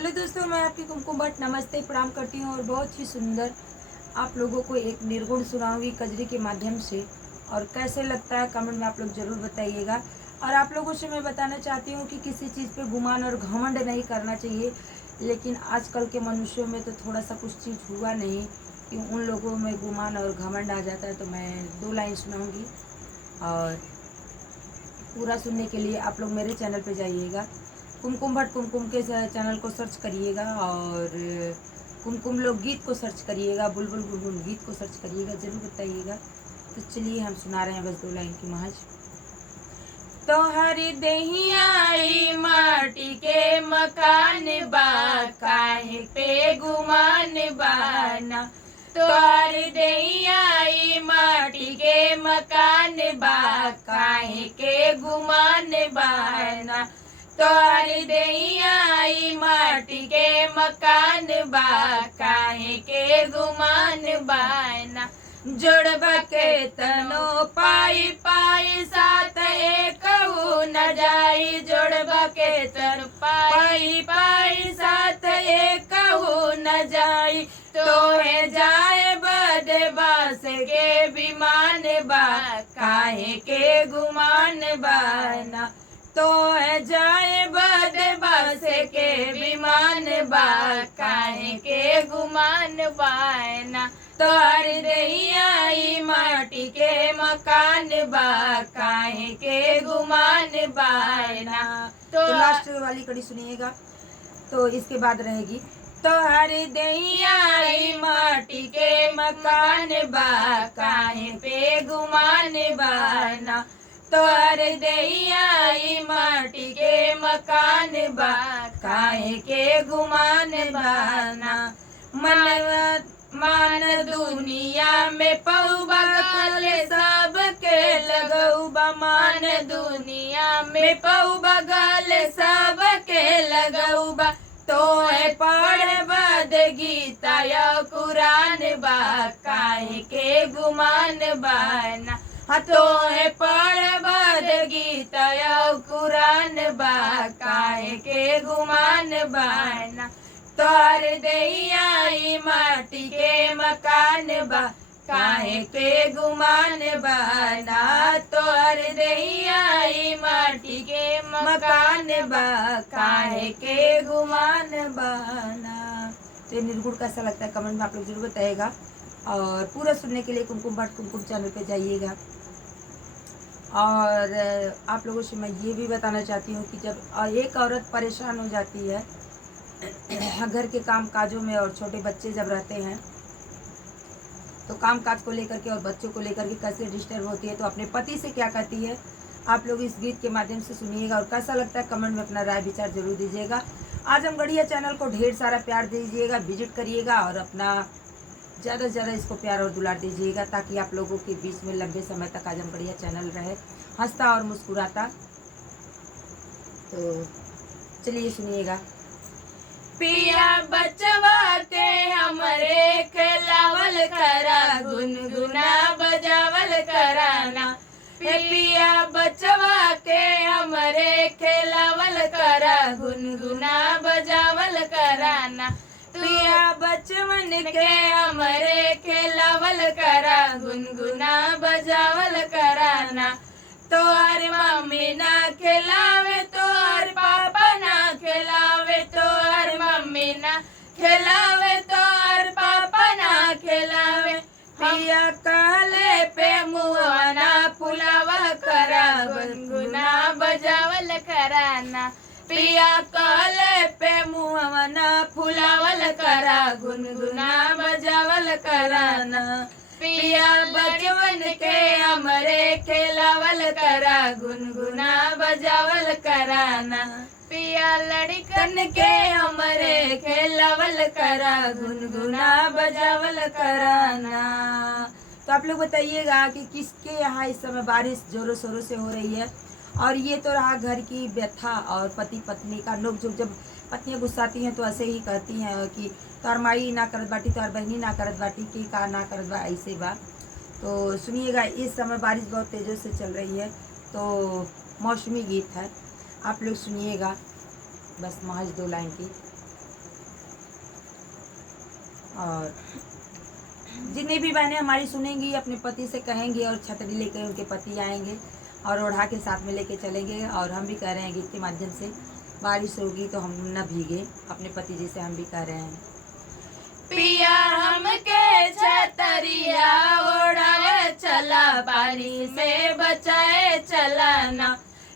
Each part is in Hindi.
हेलो दोस्तों, मैं आपकी कुमकुम भट्ट नमस्ते प्रणाम करती हूँ और बहुत ही सुंदर आप लोगों को एक निर्गुण सुनाऊंगी कजरी के माध्यम से। और कैसे लगता है कमेंट में आप लोग ज़रूर बताइएगा। और आप लोगों से मैं बताना चाहती हूँ कि किसी चीज़ पे गुमान और घमंड नहीं करना चाहिए, लेकिन आजकल के मनुष्यों में तो थोड़ा सा कुछ चीज़ हुआ नहीं कि उन लोगों में गुमान और घमंड आ जाता है। तो मैं 2 लाइन सुनाऊँगी और पूरा सुनने के लिए आप लोग मेरे चैनल पे जाइएगा, कुमकुम भट्ट कुमकुम के चैनल को सर्च करिएगा और कुमकुम लोकगीत को सर्च करिएगा, बुलबुल गुनगुन गीत को सर्च करिएगा, ज़रूर बताइएगा। तो चलिए हम सुना रहे हैं बस 2 लाइन की महज। तोहरी दहियाई माटी के मकान बा, काहे पे गुमान बाना। तोहरी दहियाई माटी के मकान बा, काहे के गुमान बाना। तोहरी दहियाई माटी के मकान बा, काहे के गुमान बाना। जोड़बा के तनो पाई पाई साथ एक न जाई, जोड़बा के तनो पाई पाई साथ एक न जाई। तोहे जाए बदे बास के विमान बा, काहे के गुमान बाना। तोहे जाए बदे बास के विमान बा, काहे के गुमान बाना। तोहर दहियाई माटी के मकान बा, काहे के गुमान बाना। तो लास्ट वाली कड़ी सुनिएगा, तो इसके बाद रहेगी। तोहर दहियाई माटी के मकान बा, काहे पे गुमान बाना। तोहर दहियाई माटी के मकान बा, काहे के गुमान बाना। मनवा मान दुनिया में पौबा गल सबके लगौबा, मान दुनिया में पौबा गल सबके लगौबा। तोहे पढ़ बद गीता या कुरान बा, काहे के गुमान बाना। तोहे पढ़ बद गीता या कुरान बा, काहे के गुमान बाना। तोहर दहियाई माटी के मकान बा, काहे के गुमान बाना। तोहर दहियाई माटी के मकान बा, काहे के गुमान बाना। तो ये निर्गुण कैसा लगता है कमेंट में आप लोग जरूर बताइएगा। और पूरा सुनने के लिए कुमकुम भट्ट कुमकुम चैनल पे जाइएगा। और आप लोगों से मैं ये भी बताना चाहती हूँ कि जब एक औरत परेशान हो जाती है घर के काम काजों में, और छोटे बच्चे जब रहते हैं तो काम काज को लेकर के और बच्चों को लेकर के कैसे डिस्टर्ब होती है, तो अपने पति से क्या कहती है आप लोग इस गीत के माध्यम से सुनिएगा। और कैसा लगता है कमेंट में अपना राय विचार जरूर दीजिएगा। आजमगढ़िया चैनल को ढेर सारा प्यार दीजिएगा, विजिट करिएगा और अपना ज़्यादा से ज़्यादा इसको प्यार और दुलार दीजिएगा, ताकि आप लोगों के बीच में लंबे समय तक आजमगढ़िया चैनल रहे हंसता और मुस्कुराता। तो चलिए सुनिएगा। पिया बचवा के हमरे खिलावल करा, गुनगुना बजावल कराना। पिया बचवा के हमरे खिलावल करा, गुनगुना बजावल कराना। पिया बचवन के हमरे खिलावल करा, गुनगुना बजावल कराना। तोहर मम्मी ना खिलावे, तोहर पापा ना खिलावे, तोहर मम्मी ना खिलावे, तोहर पापा ना खिलावे। पिया काले पे मुआ ना फुलावा करा, गुनगुना बजावल कराना। पिया काले पे मुआ ना फुलावल करा, गुनगुना बजावल कराना। पिया बचवन के हमरे खिलावल करा, गुनगुना बजावल कराना। पिया लड़कन के हमरे खिलावल करा, गुनगुना बजावल कराना। तो आप लोग बताइएगा कि किसके यहाँ इस समय बारिश जोरों शोरों से हो रही है। और ये तो रहा घर की व्यथा और पति पत्नी का नोकझोंक। जब पत्नियां गुस्साती हैं तो ऐसे ही कहती हैं कि तोहर माई ना करत बाटी, तोहर बहनी ना करत बाटी, की का ना करत बा, ऐसे बा। तो सुनिएगा, इस समय बारिश बहुत तेज़ों से चल रही है, तो मौसमी गीत है, आप लोग सुनिएगा, बस महज 2 लाइन की। और जितनी भी बहनें हमारी सुनेंगी अपने पति से कहेंगी और छतरी लेकर उनके पति आएंगे और ओढ़ा के साथ में लेके चलेंगे। और हम भी कह रहे हैं गीत के माध्यम से बारिश होगी तो हम न भीगे, अपने पति जी से हम भी कह रहे हैं। पिया हमके छतरिया ओढ़ाए चला, पानी से बचाए चलाना।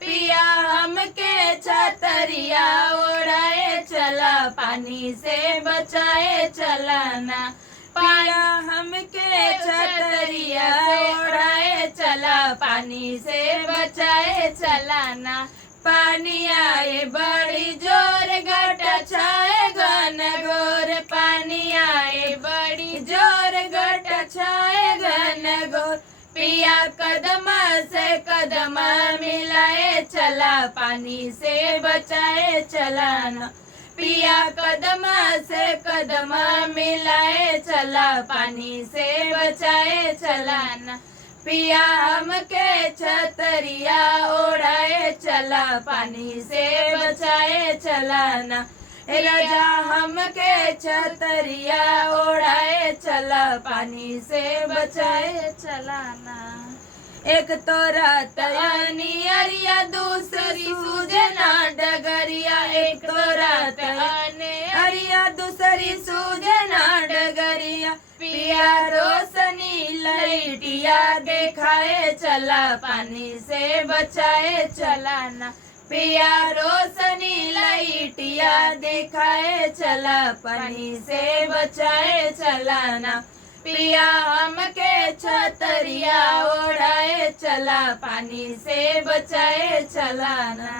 पिया हमके छतरिया ओढ़ाए चला, पानी से बचाए चलाना। पिया हमके छतरिया ओढ़ाए चला, पानी से बचाए चलाना। पानी आए बड़ी जोर घट छाए घन घोर, पानी आए बड़ी जोर घट छाए घन घोर। पिया कदम से कदम मिलाए चला, पानी से बचाए चलाना। पिया कदम से कदम मिलाए चला, पानी से बचाए चलाना। पिया हमके छतरिया ओढ़ाए चला, पानी से बचाए चलाना। राजा हमके छतरिया ओढ़ाए चला, पानी से बचाए चलाना। एक तो रात अनियरिया दूसरी सूजना डगरिया, एक तो रात अनियरिया दूसरी सूजना डगरिया। पिया रोशनी लाइटिया दिखाए चला, पानी से बचाए चलाना। पिया रोशनी लाइटिया दिखाए चला, पानी से बचाए चलाना। पिया हमके छतरिया ओढ़ाए चला, पानी से बचाए चलाना।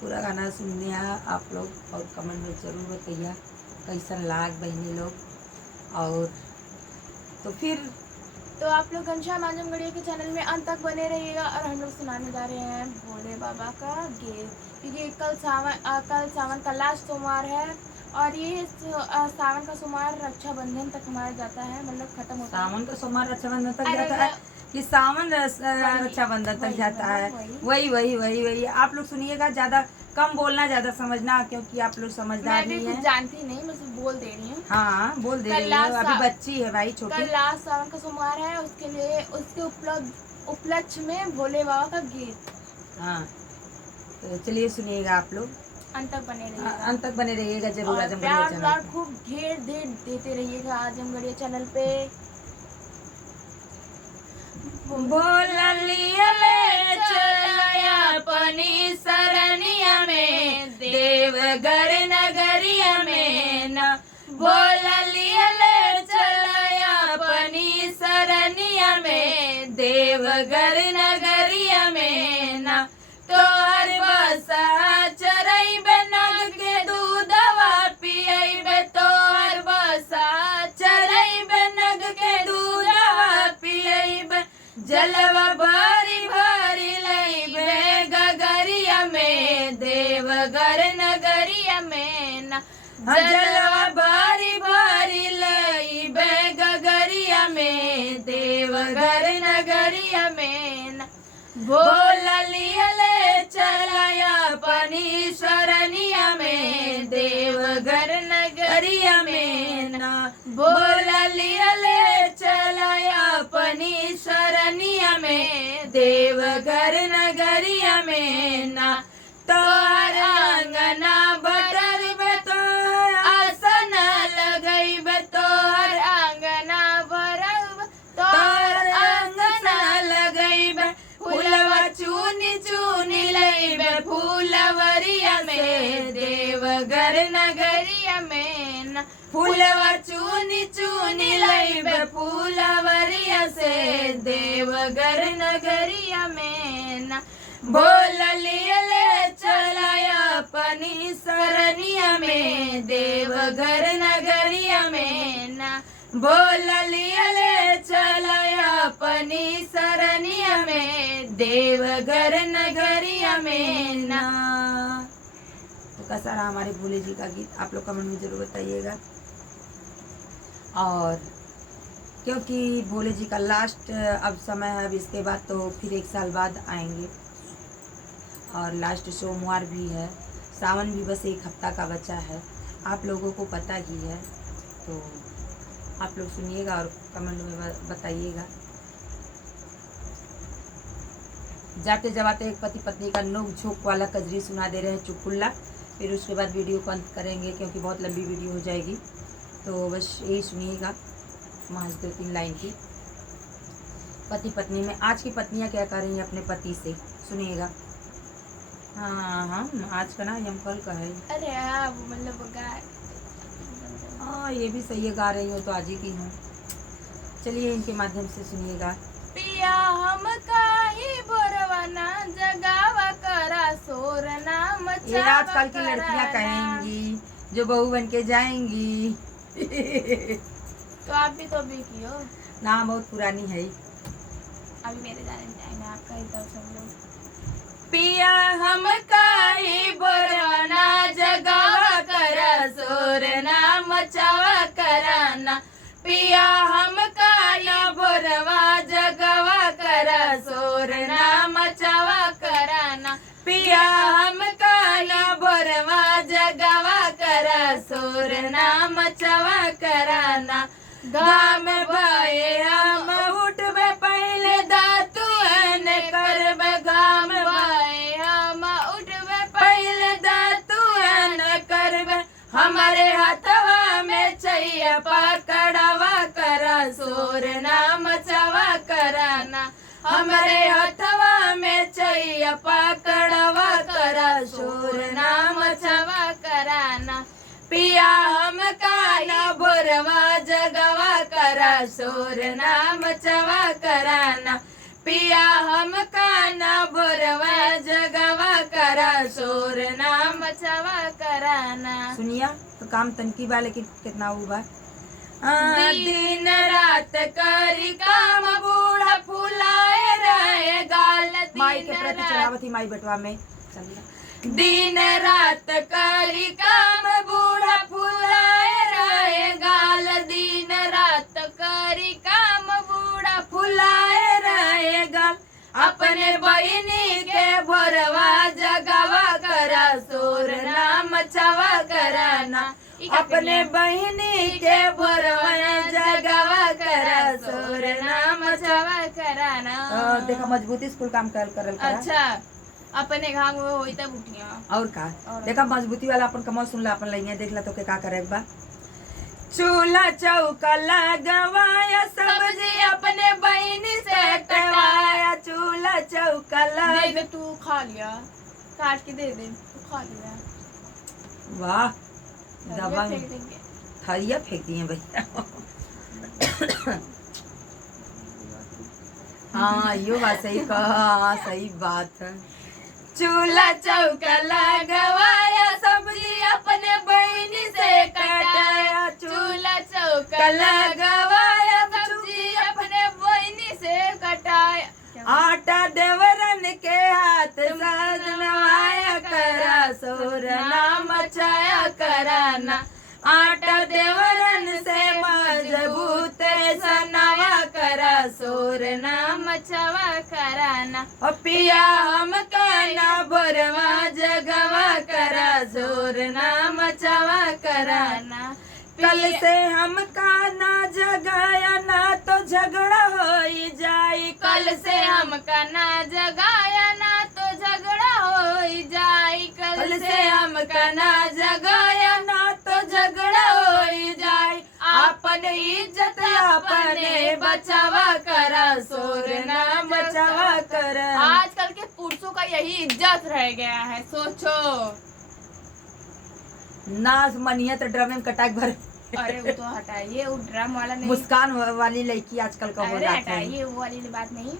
पूरा गाना सुनने आप लोग और कमेंट में जरूर बताइए कैसन लाग बहनी लोग। और तो फिर तो आप लोग घनश्याम आजमगढ़िया के चैनल में अंत तक बने रहिएगा। और हम लोग सुनाने जा रहे हैं भोले बाबा का गीत, क्योंकि कल सावन का लास्ट सोमवार है और ये सावन का सोमवार रक्षाबंधन तक हमारा जाता है, मतलब खत्म होता है। सावन का सोमवार रक्षाबंधन तक जाता है कि सावन रक्षाबंधन तक जाता है? वही आप लोग सुनिएगा, ज्यादा कम बोलना ज्यादा समझना, क्योंकि आप लोग समझदार नहीं है। जानती नहीं, मैं सिर्फ बोल दे रही हूँ। हाँ बोल दे रही हूँ, अभी बच्ची है भाई छोटी। कल लास्ट सावन का सोमवार है, उसके लिए उसके उपलक्ष्य में भोले बाबा का गीत। हाँ तो चलिए सुनिएगा आप लोग, अंत तक बने रहिएगा। अंत तक बने रहिएगा जरूर और आजमगढ़िया प्यार चैनल खूब ढेर देते रहिएगा आजमगढ़िया चैनल पे। बोलिए चलाया अपनी सरनिया में, देवघर नगरिया में ना। बोलिए चलाया अपनी सरनिया में, देवघर नगरिया में ना। तोहर बसा चरैबे नग के दूधवा पियैबे, तोहर बसा चरैबे नग के दूधवा पियैबे। जलवा भारी भारी लैबे गगरिया में, देवघर नगरिया में ना। जलवा भारी भारी लैबे गगरिया में, देवघर नगरिया में ना। बोलिए चलाया अपनी सरनिया में, देवघर नगरिया में ना। बोलिए चलाया अपनी सरनिया में, देवघर नगरिया में ना। तोहर आंगना बटरबे तोहर आसन लगैबे, तोहर आंगना भरब तोहर आंगना लगैबे। फूलवा चुनी चुनी लैबे फूलवरिया में, देवघर नगरिया में ना। फूलवा चुनी चुनी लैबे फूलवरिया से, देवघर नगरिया में ना। बोलिए चलाया अपनी सरनिया में, देवघर नगरिया में ना। बोलिए चलाया अपनी सरनिया में, देवघर नगरिया में ना। तो कैसा रहा हमारे भोले जी का गीत, आप लोग कमेंट में जरूर बताइएगा। और क्योंकि भोले जी का लास्ट अब समय है, अब इसके बाद तो फिर 1 साल बाद आएंगे और लास्ट सोमवार भी है। सावन भी बस 1 हफ्ता का बचा है, आप लोगों को पता ही है। तो आप लोग सुनिएगा और कमेंट में बताइएगा। जाते जवाते एक पति पत्नी का नोक झोंक वाला कजरी सुना दे रहे हैं चुटकुला, फिर उसके बाद वीडियो को अंत करेंगे क्योंकि बहुत लंबी वीडियो हो जाएगी। तो बस यही सुनिएगा महज 2-3 लाइन की। पति पत्नी में आज की पत्नियां क्या कर रही हैं अपने पति से, सुनिएगा। हाँ हाँ आज का ना यमकल का है। अरे हाँ वो मतलब गाय। हाँ ये भी सही है, गा रही हो तो आज ही की हूँ। चलिए इनके माध्यम से सुनिएगा। पिया हम काही बोरवाना जगावा करा शोर ना ये मचावा आजकल की लड़कियां कहेंगी जो बहू बन के जाएंगी। तो आप भी तो भी कियो। ना बहुत पुरानी है। अभी मेरे जाने में टाइम है, आपका ही तो सब लोग। पिया हम काही बोरवाना जगावा करा शोर ना मचावा कराना। पिया हम काही बोरवा जगावा करा शोर ना मचावा कराना। पिया हम काही बोरवा जगावा करा शोर ना मचावा कराना। गाम भाई हम उठबे पहले दातुअन करबे। गाम भाई हम उठबे पहले दातुअन करबे। हमारे हाथवा में चाहिए पकड़वा करा शोर ना मचावा कराना। हमारे हाथवा में चाहिए पकड़वा करा शोर ना मचावा कराना। पिया हम काना बोरवा जगवा करा शोर ना मचवा कराना। पिया हम काना बोरवा जगवा करा शोर ना मचवा कराना। सुनिया तो काम तनकी बा लेकिन कितना वो बा। दिन रात करी काम बूढ़ा फुलाए रहे गाल। माई के प्रति चढ़ावती माई बटवा में चलिए। दिन रात करी काम बूढ़ा फुलाए रहे गाल। दिन रात करी काम बूढ़ा फुलाए रहे गाल। अपने बहिनी के भोरवा जगावा करा शोर ना मचावा कराना। अपने बहिनी के भोरवा जगावा करा शोर ना मचावा कराना। देखा मजबूती स्कूल काम करल करा। अच्छा अपने घाम वो होई तब उठिया। और का देखा मजबूती वाला अपन कमौ सुन ला अपन लइया देख ला तो के का करे बा। चूल्हा चौका लगवाया सब्जी अपने बहिनी से कटवाया। चूल्हा चौका दे दे तू खा लिया, काट के दे दे तू खा लिया। वाह थलिया दबा फेंक देंगे। थरिया फेंक दिए भैया। हाँ यो बात सही कहा, सही बात है। चूल्हा चौका लगवाया सब्जी अपने बहिनी से कटाया। चूल्हा चौका लगवाया सब्जी अपने बहिनी से कटाया। आटा देवरन के हाथ सजनवाया करा शोर ना मचाया कराना। आटा देवरन से मजबूत सनावा करा शोर ना मचावा कराना। और पिया हम काना बोरवा जगवा करा शोर ना मचावा कराना। कल से हम काना जगाया ना तो झगड़ा हो जाई। कल से हम काना जगाया ना तो झगड़ा हो जाई। कल से हम काना जगाया ना तो झगड़ा हो जाई। अपन इज्जत अपने बचावा करा शोर ना बचावा करा। आजकल के पुरुषों का यही इज्जत रह गया है, सोचो। ना मनिया तो ड्रम में कटाक भर। अरे वो तो हटाइए, वो ड्रम वाला नहीं। मुस्कान वाली लड़की आजकल का हो अरे जाता है। हटाइए वो वाली बात नहीं,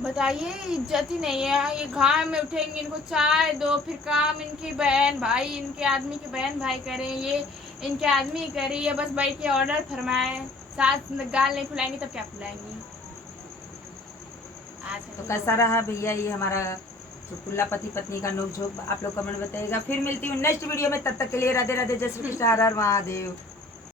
बताइए इज्जत ही नहीं है। ये घाम में उठेंगे, इनको चाय दो, फिर काम इनकी बहन भाई, इनके आदमी के बहन भाई करें, ये इनके आदमी करे, ये बस बैठ के ऑर्डर फरमाए, साथ गाल नहीं फुलाएंगे तब क्या फुलाएंगी। तो कैसा रहा भैया ये हमारा चुटकुला पति पत्नी का नोक झोंक, आप लोग कमेंट बताइएगा। फिर मिलती हूँ नेक्स्ट वीडियो में, तब तक के लिए राधे राधे, जय श्री कृष्ण, हर हर महादेव।